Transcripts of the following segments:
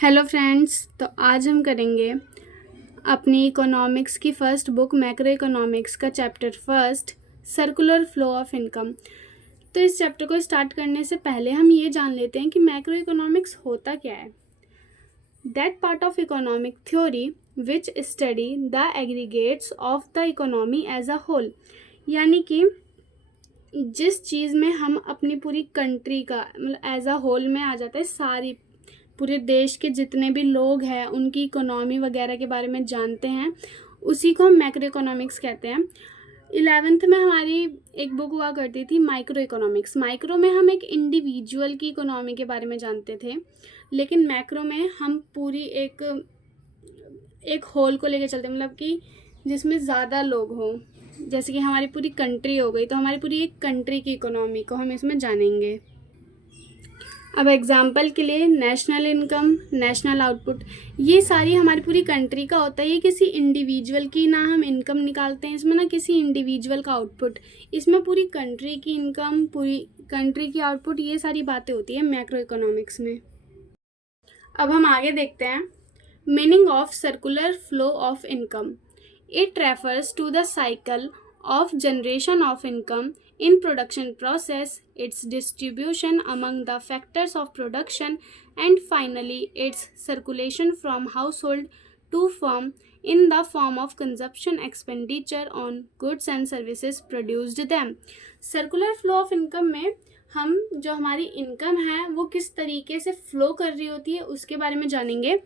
Hello friends. तो आज हम करेंगे अपनी इकोनॉमिक्स की फ़र्स्ट बुक मैक्रो इकोनॉमिक्स का chapter first, circular flow of income. तो इस चैप्टर को स्टार्ट करने से पहले हम ये जान लेते हैं कि मैक्रो इकोनॉमिक्स होता क्या है। That part of economic theory which study the aggregates of the economy as a whole, यानी कि जिस चीज़ में हम अपनी पूरी कंट्री का मतलब एज अ होल में आ जाता है, सारी पूरे देश के जितने भी लोग हैं उनकी इकोनॉमी वगैरह के बारे में जानते हैं, उसी को हम मैक्रो इकोनॉमिक्स कहते हैं। 11th में हमारी एक बुक हुआ करती थी माइक्रो इकोनॉमिक्स। माइक्रो में हम एक इंडिविजुअल की इकोनॉमी के बारे में जानते थे, लेकिन मैक्रो में हम पूरी एक होल को लेकर चलते हैं, मतलब कि जिसमें ज़्यादा लोग हों। जैसे कि हमारी पूरी कंट्री हो गई, तो हमारी पूरी एक कंट्री की इकोनॉमी को हम इसमें जानेंगे। अब एग्जाम्पल के लिए नेशनल इनकम, नेशनल आउटपुट, ये सारी हमारी पूरी कंट्री का होता है। ये किसी इंडिविजुअल की ना हम इनकम निकालते हैं इसमें, ना किसी इंडिविजुअल का आउटपुट। इसमें पूरी कंट्री की इनकम, पूरी कंट्री की आउटपुट, ये सारी बातें होती है मैक्रो इकोनॉमिक्स में। अब हम आगे देखते हैं meaning of circular flow of income. It refers to the cycle of generation of income in production process, its distribution among the factors of production, and finally its circulation from household to firm in the form of consumption expenditure on goods and services produced them. Circular flow of income में हम जो हमारी income है वो किस तरीके से flow कर रही होती है उसके बारे में जानेंगे।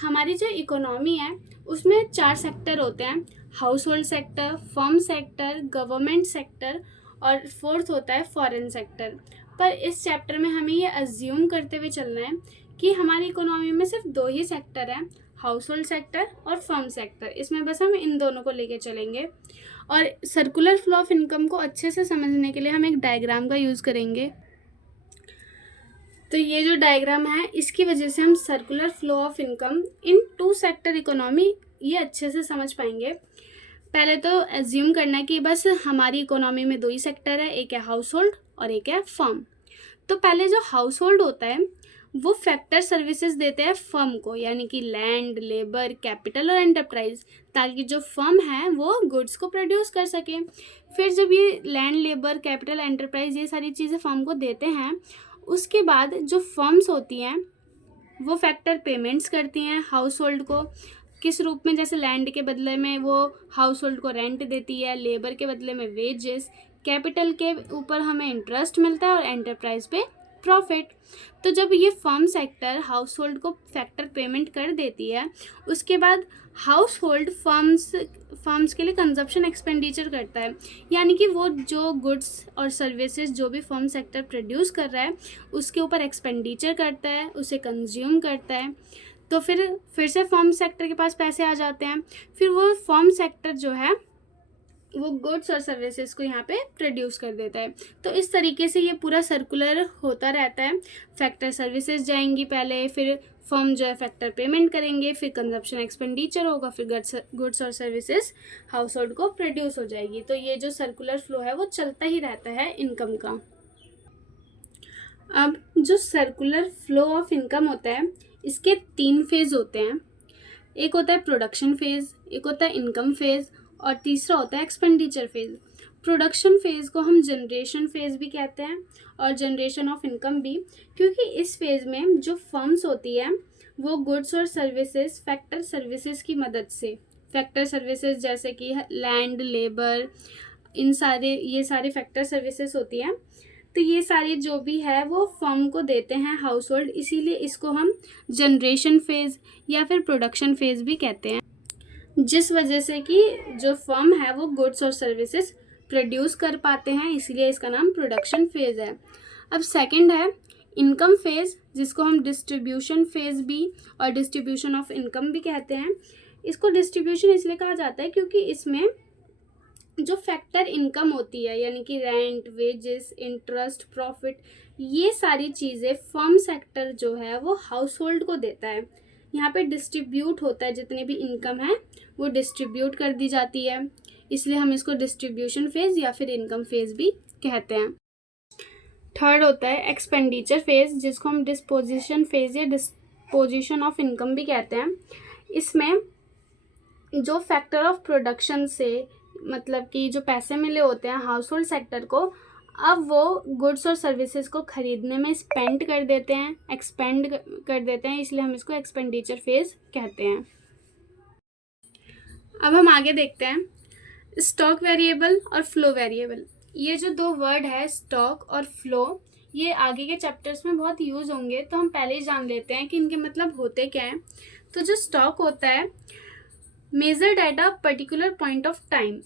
हमारी जो इकोनॉमी है उसमें 4 सेक्टर होते हैं, house hold sector, firm sector, government sector और फोर्थ होता है फॉरेन सेक्टर। पर इस चैप्टर में हमें ये अज्यूम करते हुए चलना है कि हमारी इकोनॉमी में सिर्फ 2 ही सेक्टर हैं, हाउस होल्ड सेक्टर और फर्म सेक्टर। इसमें बस हम इन दोनों को लेके चलेंगे। और सर्कुलर फ्लो ऑफ इनकम को अच्छे से समझने के लिए हम एक डायग्राम का यूज़ करेंगे। तो ये जो डायग्राम है इसकी वजह से हम circular flow of income in 2 sector economy ये अच्छे से समझ पाएंगे। पहले तो एज्यूम करना है कि बस हमारी इकोनॉमी में 2 ही सेक्टर है, एक है हाउस होल्ड और एक है फर्म। तो पहले जो हाउस होल्ड होता है वो फैक्टर सर्विसेज देते हैं फर्म को, यानी कि लैंड, लेबर, कैपिटल और एंटरप्राइज, ताकि जो फर्म है वो गुड्स को प्रोड्यूस कर सके। फिर जब ये लैंड, लेबर, कैपिटल, एंटरप्राइज ये सारी चीज़ें फर्म को देते हैं, उसके बाद जो फर्म्स होती हैं वो फैक्टर पेमेंट्स करती हैं हाउस होल्ड को। किस रूप में? जैसे लैंड के बदले में वो हाउस होल्ड को रेंट देती है, लेबर के बदले में वेजेस, कैपिटल के ऊपर हमें इंटरेस्ट मिलता है और एंटरप्राइज पे प्रॉफिट। तो जब ये फर्म सेक्टर हाउस होल्ड को फैक्टर पेमेंट कर देती है, उसके बाद हाउस होल्ड फर्म्स के लिए कंजप्शन एक्सपेंडिचर करता है, यानी कि वो जो गुड्स और सर्विसेज जो भी फर्म सेक्टर प्रोड्यूस कर रहा है उसके ऊपर एक्सपेंडिचर करता है, उसे कंज्यूम करता है। तो फिर से फर्म सेक्टर के पास पैसे आ जाते हैं, फिर वो फर्म सेक्टर जो है वो गुड्स और सर्विसेज को यहाँ पे प्रोड्यूस कर देता है। तो इस तरीके से ये पूरा सर्कुलर होता रहता है। फैक्टर सर्विसेज जाएंगी पहले, फिर फर्म जो है फैक्टर पेमेंट करेंगे, फिर कंजप्शन एक्सपेंडिचर होगा, फिर गुड्स और सर्विसेज हाउस होल्ड को प्रोड्यूस हो जाएगी। तो ये जो सर्कुलर फ्लो है वो चलता ही रहता है इनकम का। अब जो सर्कुलर फ्लो ऑफ इनकम होता है इसके 3 फेज होते हैं। एक होता है प्रोडक्शन फेज, एक होता है इनकम फेज और तीसरा होता है एक्सपेंडिचर फेज। प्रोडक्शन फेज को हम जनरेशन फेज भी कहते हैं और जनरेशन ऑफ इनकम भी, क्योंकि इस फेज में जो फर्म्स होती है वो गुड्स और सर्विसेज फैक्टर सर्विसेज की मदद से, फैक्टर सर्विसेज जैसे कि लैंड, लेबर, ये सारे फैक्टर सर्विसेज होती हैं। तो ये सारी जो भी है वो फर्म को देते हैं हाउस होल्ड, इसीलिए इसको हम जनरेशन फेज या फिर प्रोडक्शन फेज भी कहते हैं, जिस वजह से कि जो फर्म है वो गुड्स और सर्विसेज प्रोड्यूस कर पाते हैं, इसीलिए इसका नाम प्रोडक्शन फेज है। अब सेकंड है इनकम फेज, जिसको हम डिस्ट्रीब्यूशन फेज भी और डिस्ट्रीब्यूशन ऑफ इनकम भी कहते हैं। इसको डिस्ट्रीब्यूशन इसलिए कहा जाता है क्योंकि इसमें जो फैक्टर इनकम होती है, यानी कि रेंट, वेजेस, इंटरेस्ट, प्रॉफिट, ये सारी चीज़ें फर्म सेक्टर जो है वो हाउस होल्ड को देता है। यहाँ पे डिस्ट्रीब्यूट होता है, जितनी भी इनकम है वो डिस्ट्रीब्यूट कर दी जाती है, इसलिए हम इसको डिस्ट्रीब्यूशन फेज या फिर इनकम फेज भी कहते हैं। थर्ड होता है एक्सपेंडिचर फेज, जिसको हम डिस्पोजिशन फेज या पोजीशन ऑफ इनकम भी कहते हैं। इसमें जो फैक्टर ऑफ प्रोडक्शन से मतलब कि जो पैसे मिले होते हैं हाउस होल्ड सेक्टर को, अब वो गुड्स और सर्विसेज को खरीदने में स्पेंड कर देते हैं, एक्सपेंड कर देते हैं, इसलिए हम इसको एक्सपेंडिचर फेज कहते हैं। अब हम आगे देखते हैं स्टॉक वेरिएबल और फ्लो वेरिएबल। ये जो दो वर्ड है स्टॉक और फ्लो, ये आगे के चैप्टर्स में बहुत यूज़ होंगे, तो हम पहले ही जान लेते हैं कि इनके मतलब होते क्या हैं। तो जो स्टॉक होता है, measured at a particular point of time,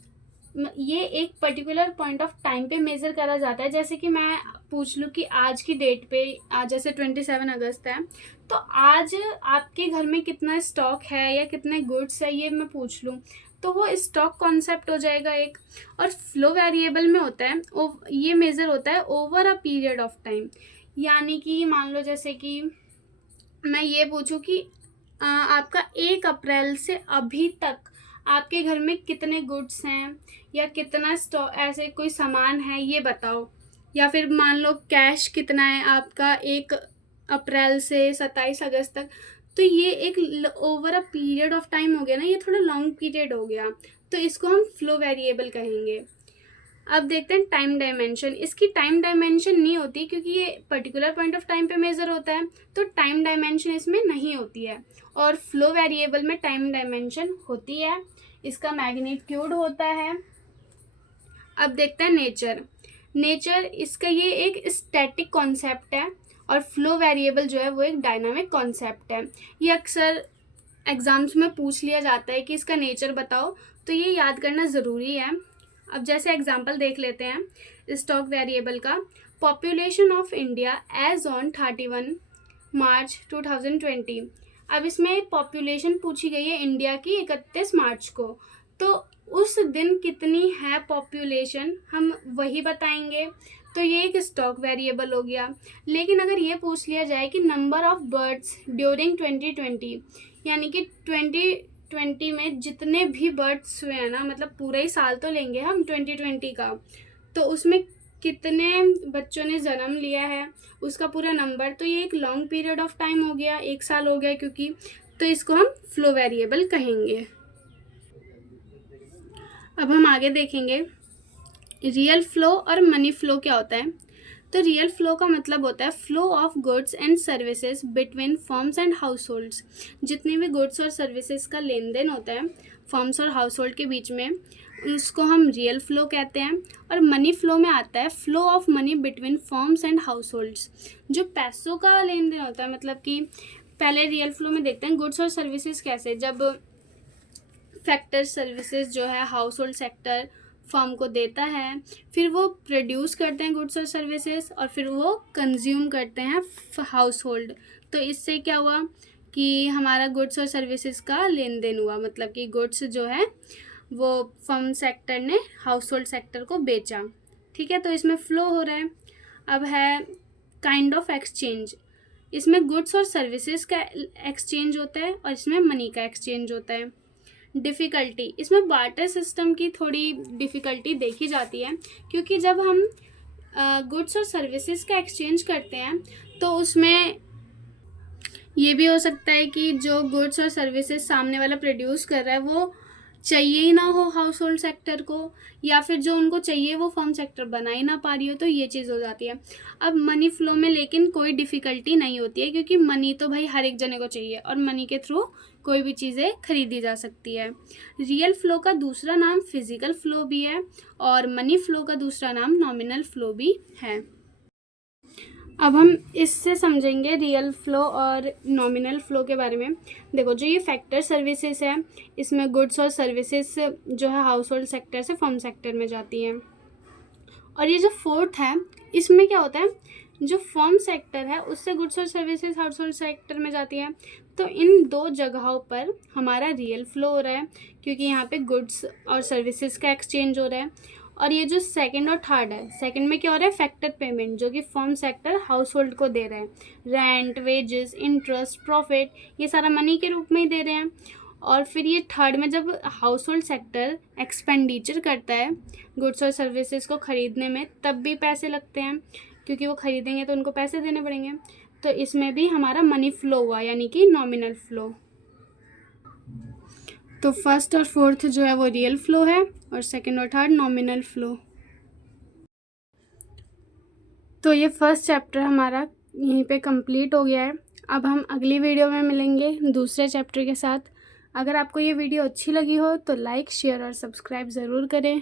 ये एक पर्टिकुलर पॉइंट ऑफ टाइम पे मेज़र करा जाता है। जैसे कि मैं पूछ लूँ कि आज की डेट पे, आज जैसे 27 अगस्त है, तो आज आपके घर में कितना स्टॉक है या कितने गुड्स है, ये मैं पूछ लूँ, तो वो स्टॉक कॉन्सेप्ट हो जाएगा एक। और फ्लो वेरिएबल में होता है, ये मेज़र होता है over a period of time. यानी कि मान लो जैसे कि मैं ये पूछूं कि आपका 1 अप्रैल से अभी तक आपके घर में कितने गुड्स हैं या कितना स्टॉक ऐसे कोई सामान है, ये बताओ। या फिर मान लो कैश कितना है आपका 1 अप्रैल से 27 अगस्त तक, तो ये एक over a period of time हो गया ना, ये थोड़ा लॉन्ग पीरियड हो गया, तो इसको हम फ्लो वेरिएबल कहेंगे। अब देखते हैं टाइम डायमेंशन। इसकी टाइम डायमेंशन नहीं होती क्योंकि ये पर्टिकुलर पॉइंट ऑफ टाइम पे मेज़र होता है, तो टाइम डायमेंशन इसमें नहीं होती है। और फ्लो वेरिएबल में टाइम डायमेंशन होती है, इसका मैग्नीट्यूड होता है। अब देखते हैं नेचर। नेचर इसका ये एक स्टैटिक कॉन्सेप्ट है और फ्लो वेरिएबल जो है वो एक डायनामिक कॉन्सेप्ट है। ये अक्सर एग्ज़ाम्स में पूछ लिया जाता है कि इसका नेचर बताओ, तो ये याद करना ज़रूरी है। अब जैसे एग्जांपल देख लेते हैं स्टॉक वेरिएबल का। Population of India as on 31 March 2020। अब इसमें पॉपुलेशन पूछी गई है इंडिया की 31 मार्च को, तो उस दिन कितनी है पॉपुलेशन, हम वही बताएंगे, तो ये एक स्टॉक वेरिएबल हो गया। लेकिन अगर ये पूछ लिया जाए कि नंबर ऑफ बर्ड्स ड्यूरिंग 2020, यानी कि 2020 में जितने भी बर्ड्स हुए हैं ना, मतलब पूरा ही साल तो लेंगे हम 2020 का, तो उसमें कितने बच्चों ने जन्म लिया है उसका पूरा नंबर, तो ये एक लॉन्ग पीरियड ऑफ टाइम हो गया, 1 साल हो गया क्योंकि, तो इसको हम फ्लो वेरिएबल कहेंगे। अब हम आगे देखेंगे रियल फ्लो और मनी फ्लो क्या होता है। तो रियल फ्लो का मतलब होता है flow of goods and services between firms and house holds. जितने भी गुड्स और सर्विसेज का लेन देन होता है फर्म्स और हाउस होल्ड के बीच में, उसको हम रियल फ्लो कहते हैं। और मनी फ्लो में आता है flow of money between firms and house holds. जो पैसों का लेन देन होता है, मतलब कि पहले रियल फ्लो में देखते हैं गुड्स और सर्विसेज कैसे, जब फैक्टर सर्विसेज जो है हाउस होल्ड सेक्टर फर्म को देता है, फिर वो प्रोड्यूस करते हैं गुड्स और सर्विसेज और फिर वो कंज्यूम करते हैं हाउस होल्ड। तो इससे क्या हुआ कि हमारा गुड्स और सर्विसेज का लेन देन हुआ, मतलब कि गुड्स जो है वो फर्म सेक्टर ने हाउस होल्ड सेक्टर को बेचा। ठीक है, तो इसमें फ्लो हो रहा है। अब है काइंड ऑफ एक्सचेंज। इसमें गुड्स और सर्विसेज का एक्सचेंज होता है और इसमें मनी का एक्सचेंज होता है। डिफ़िकल्टी, इसमें बार्टर सिस्टम की थोड़ी डिफ़िकल्टी देखी जाती है, क्योंकि जब हम गुड्स और सर्विसेज का एक्सचेंज करते हैं तो उसमें ये भी हो सकता है कि जो गुड्स और सर्विसेज सामने वाला प्रोड्यूस कर रहा है वो चाहिए ही ना हो हाउस होल्ड सेक्टर को, या फिर जो उनको चाहिए वो फर्म सेक्टर बना ही ना पा रही हो, तो ये चीज़ हो जाती है। अब मनी फ्लो में लेकिन कोई डिफ़िकल्टी नहीं होती है, क्योंकि मनी तो भाई हर एक जने को चाहिए और मनी के थ्रू कोई भी चीज़ें खरीदी जा सकती है। रियल फ्लो का दूसरा नाम फिजिकल फ्लो भी है और मनी फ्लो का दूसरा नाम नॉमिनल फ्लो भी है। अब हम इससे समझेंगे रियल फ़्लो और नॉमिनल फ़्लो के बारे में। देखो, जो ये फैक्टर सर्विसेज है, इसमें गुड्स और सर्विसेज जो है हाउस होल्ड सेक्टर से फर्म सेक्टर में जाती हैं। और ये जो फोर्थ है, इसमें क्या होता है, जो फर्म सेक्टर है उससे गुड्स और सर्विसेज हाउस होल्ड सेक्टर में जाती है। तो इन दो जगहों पर हमारा रियल फ़्लो हो रहा है, क्योंकि यहाँ पे गुड्स और सर्विसेज का एक्सचेंज हो रहा है। और ये जो सेकंड और थर्ड है, सेकंड में क्या हो रहा है, फैक्टर पेमेंट, जो कि फर्म सेक्टर हाउस होल्ड को दे रहा है। रेंट, वेजेस, इंटरेस्ट, प्रॉफिट, ये सारा मनी के रूप में ही दे रहे हैं। और फिर ये थर्ड में जब हाउस होल्ड सेक्टर एक्सपेंडिचर करता है गुड्स और सर्विसेज को ख़रीदने में, तब भी पैसे लगते हैं, क्योंकि वो ख़रीदेंगे तो उनको पैसे देने पड़ेंगे। तो इसमें भी हमारा मनी फ्लो हुआ, यानी कि नॉमिनल फ्लो। तो फर्स्ट और फोर्थ जो है वो रियल फ्लो है और सेकंड और थर्ड नॉमिनल फ्लो। तो ये फर्स्ट चैप्टर हमारा यहीं पे कंप्लीट हो गया है। अब हम अगली वीडियो में मिलेंगे दूसरे चैप्टर के साथ। अगर आपको ये वीडियो अच्छी लगी हो तो लाइक, शेयर और सब्सक्राइब ज़रूर करें।